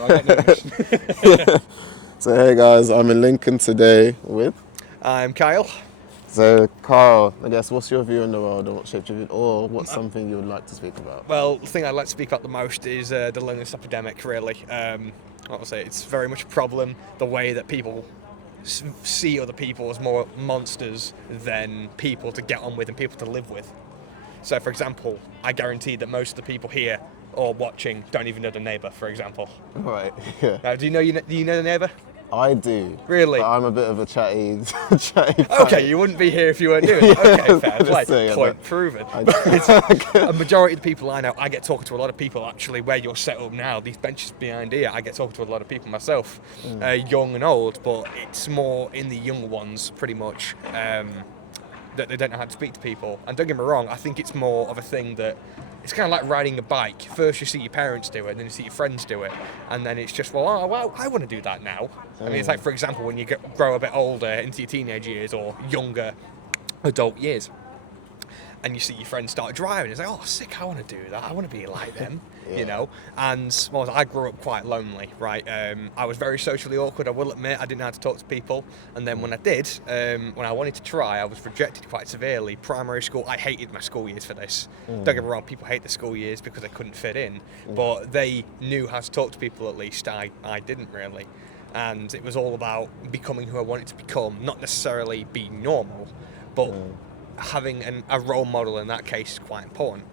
I'll get nervous. So hey guys, I'm in Lincoln today with... I'm Kyle. So Carl, I guess what's your view on the world and what shaped your view, or what's something you would like to speak about? Well, the thing I'd like to speak about the most is the loneliness epidemic, really. What was it? It's very much a problem, the way that people see other people as more monsters than people to get on with and people to live with. So, for example, I guarantee that most of the people here or watching don't even know the neighbour, for example. Right, yeah. Now, do you know the neighbour? I do. Really? But I'm a bit of a chatty Okay, you wouldn't be here if you weren't doing it. Okay, fair play. Saying Point proven. A majority of the people I know, I get talking to a lot of people actually where you're set up now, these benches behind here, I get talking to a lot of people myself, young and old, but it's more in the younger ones, pretty much, that they don't know how to speak to people. And don't get me wrong, I think it's more of a thing that it's kind of like riding a bike. First you see your parents do it, and then you see your friends do it, and then it's just, well, I want to do that now. I mean, it's like, for example, when you grow a bit older into your teenage years or younger adult years, and you see your friends start driving, it's like, oh, sick, I want to do that. I want to be like them, you know? And well, I grew up quite lonely, right? I was very socially awkward, I will admit. I didn't know how to talk to people. And then when I did, when I wanted to try, I was rejected quite severely. Primary school, I hated my school years for this. Don't get me wrong, people hate the school years because they couldn't fit in. But they knew how to talk to people at least. I didn't really. And it was all about becoming who I wanted to become, not necessarily be normal, but having a role model in that case is quite important.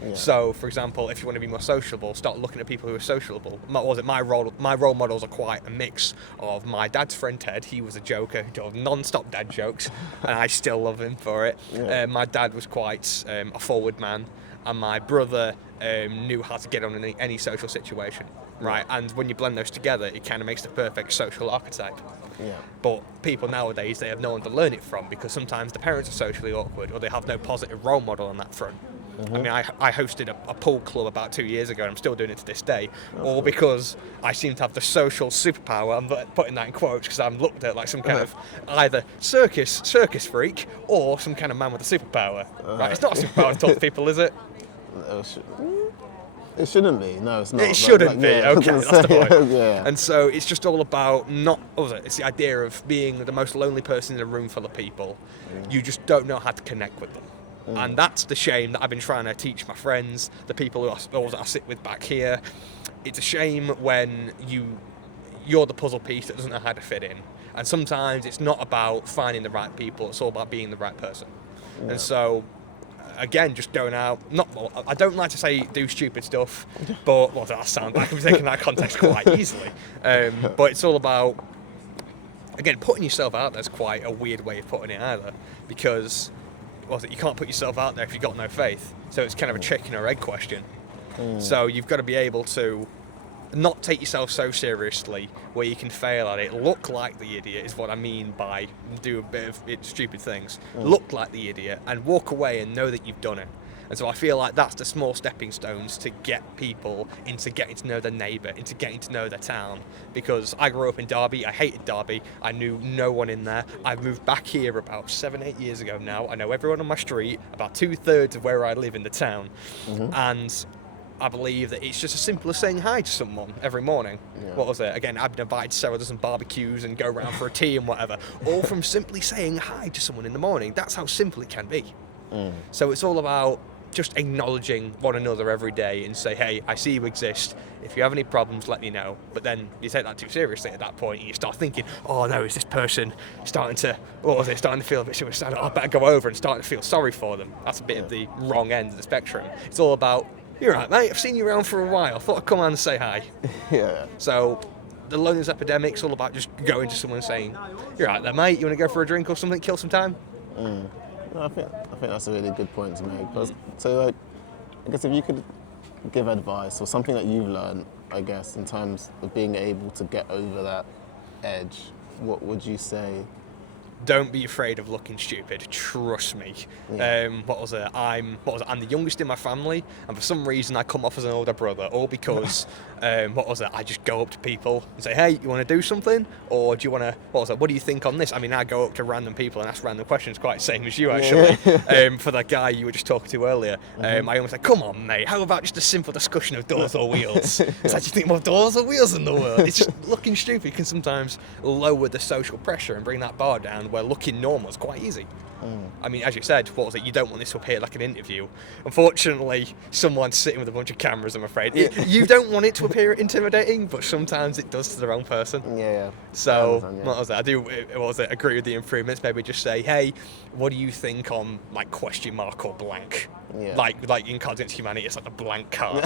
Yeah. So, for example, if you want to be more sociable, start looking at people who are sociable. My role models are quite a mix of my dad's friend Ted. He was a joker who told non-stop dad jokes, and I still love him for it. Yeah. My dad was quite a forward man, and my brother knew how to get on in any social situation, right? Yeah. And when you blend those together, it kind of makes the perfect social archetype. Yeah. But people nowadays, they have no one to learn it from because sometimes the parents are socially awkward or they have no positive role model on that front. I mean, I hosted a pool club about 2 years ago and I'm still doing it to this day, all because I seem to have the social superpower. I'm putting that in quotes because I'm looked at like some kind of either circus freak or some kind of man with a superpower. Right? It's not a superpower to talk to people, is it? It shouldn't be. No, it's not. It shouldn't be. Yeah, okay, that's the point. Yeah. And so it's just all about it's the idea of being the most lonely person in a room full of people. You just don't know how to connect with them. And that's the shame that I've been trying to teach my friends, the people who I sit with back here. It's a shame when you're the puzzle piece that doesn't know how to fit in. And sometimes it's not about finding the right people, it's all about being the right person. Yeah. And so, again, just going out, I don't like to say do stupid stuff, but, well, that sounds like I'm taking that context quite easily. But it's all about, again, putting yourself out there is quite a weird way of putting it either, because you can't put yourself out there if you've got no faith. So it's kind of a chicken or egg question. So you've got to be able to not take yourself so seriously where you can fail at it. Look like the idiot is what I mean by do a bit of stupid things. Look like the idiot and walk away and know that you've done it. And so I feel like that's the small stepping stones to get people into getting to know their neighbour, into getting to know their town. Because I grew up in Derby, I hated Derby, I knew no one in there. I moved back here about 7-8 years ago now. I know everyone on my street, about 2/3 of where I live in the town. And I believe that it's just as simple as saying hi to someone every morning. Yeah. What was it? Again, I've been invited to several dozen barbecues and go around for a tea and whatever. All from simply saying hi to someone in the morning. That's how simple it can be. So it's all about just acknowledging one another every day and say, hey, I see you exist. If you have any problems, let me know. But then you take that too seriously at that point and you start thinking, oh no, is this person starting to feel a bit suicidal? I better go over and starting to feel sorry for them. That's a bit of the wrong end of the spectrum. It's all about, you're right, mate, I've seen you around for a while. Thought I'd come on and say hi. Yeah. So the loneliness epidemic's all about just going to someone and saying, you're right there, mate, you want to go for a drink or something, kill some time? No, I think that's a really good point to make. So, like, I guess if you could give advice or something that you've learned, I guess, in terms of being able to get over that edge, what would you say don't be afraid of looking stupid. Trust me. Yeah. I'm the youngest in my family, and for some reason I come off as an older brother, all because I just go up to people and say, hey, you want to do something, or do you want to? What do you think on this? I mean, I go up to random people and ask random questions, quite the same as you actually. For that guy you were just talking to earlier, I almost like, come on, mate, how about just a simple discussion of doors or wheels? It's like, do you think more doors or wheels in the world? It's just looking stupid can sometimes lower the social pressure and bring that bar down, where looking normal is quite easy. I mean, as you said, you don't want this to appear like an interview. Unfortunately, someone's sitting with a bunch of cameras, I'm afraid. You don't want it to appear intimidating, but sometimes it does to the wrong person. Yeah. So, I do agree with the improvements. Maybe just say, hey, what do you think on, like, question mark or blank? Yeah. Like in Cards Against Humanity, it's like a blank card.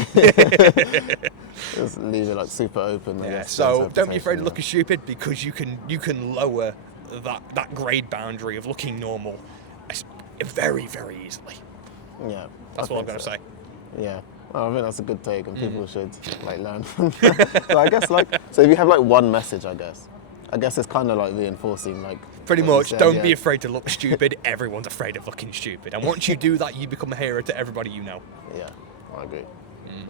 Just leave it like super open. I guess, so don't be afraid of looking stupid, because you can lower that grade boundary of looking normal very, very easily. Yeah. That's what I'm going to say. Yeah. Well, I think that's a good take, and people should like learn from that. So I guess so if you have like one message, I guess it's kind of like reinforcing like. Pretty much, don't be afraid to look stupid. Everyone's afraid of looking stupid, and once you do that, you become a hero to everybody you know. Yeah, I agree.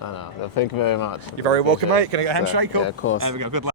I know. Well, thank you very much. You're very welcome, mate. Can I get a handshake? Yeah, of course. There we go. Good luck.